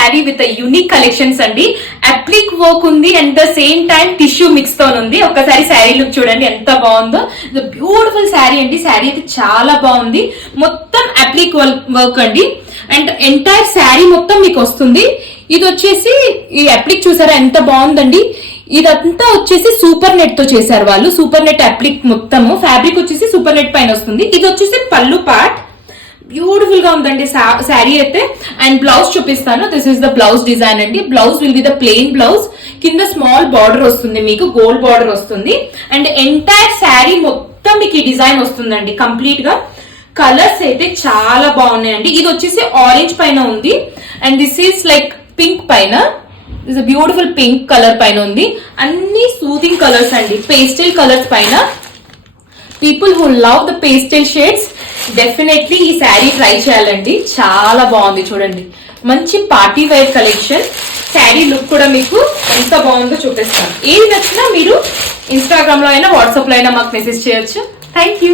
Sari with unique collections అండి. అప్లిక్ work ఉంది and the same time tissue mix తో ఉంది. ఒక్కసారి శారీ లుక్ చూడండి ఎంత బాగుందో. బ్యూటిఫుల్ శారీ అండి. శారీ అయితే చాలా బాగుంది. మొత్తం అప్లిక్ వర్క్ అండి అండ్ ఎంటైర్ శారీ మొత్తం మీకు వస్తుంది. ఇది వచ్చేసి ఈ అప్లిక్ చూసారా ఎంత బాగుందండి. ఇదంతా వచ్చేసి సూపర్ నెట్ తో చేశారు వాళ్ళు. సూపర్ నెట్ అప్లిక్ మొత్తము ఫ్యాబ్రిక్ వచ్చేసి సూపర్ నెట్ పైన వస్తుంది. ఇది వచ్చేసి పళ్ళు పార్ట్. బ్యూటిఫుల్ గా ఉందండి శారీ అయితే. అండ్ బ్లౌజ్ చూపిస్తాను. This is the blouse design అండి. Blouse will be the plain blouse. కింద స్మాల్ బార్డర్ వస్తుంది, మీకు గోల్డ్ బార్డర్ వస్తుంది. అండ్ ఎంటైర్ శారీ మొత్తం మీకు ఈ డిజైన్ వస్తుందండి కంప్లీట్ గా. కలర్స్ అయితే చాలా బాగున్నాయండి. ఇది వచ్చేసి ఆరెంజ్ పైన ఉంది and this is like pink పైన. దిస్ బ్యూటిఫుల్ పింక్ కలర్ పైన ఉంది. అన్ని సూదింగ్ కలర్స్ అండి, పేస్టల్ కలర్స్ పైన. People who love the pastel shades definitely ఈ శారీ ట్రై చేయాలండి. చాలా బాగుంది చూడండి. మంచి party wear collection. Sari look కూడా మీకు ఎంత బాగుందో చూపిస్తాను. ఏది నచ్చినా మీరు ఇన్స్టాగ్రామ్ లో అయినా వాట్సాప్ లో అయినా మాకు మెసేజ్ చేయొచ్చు. Thank you.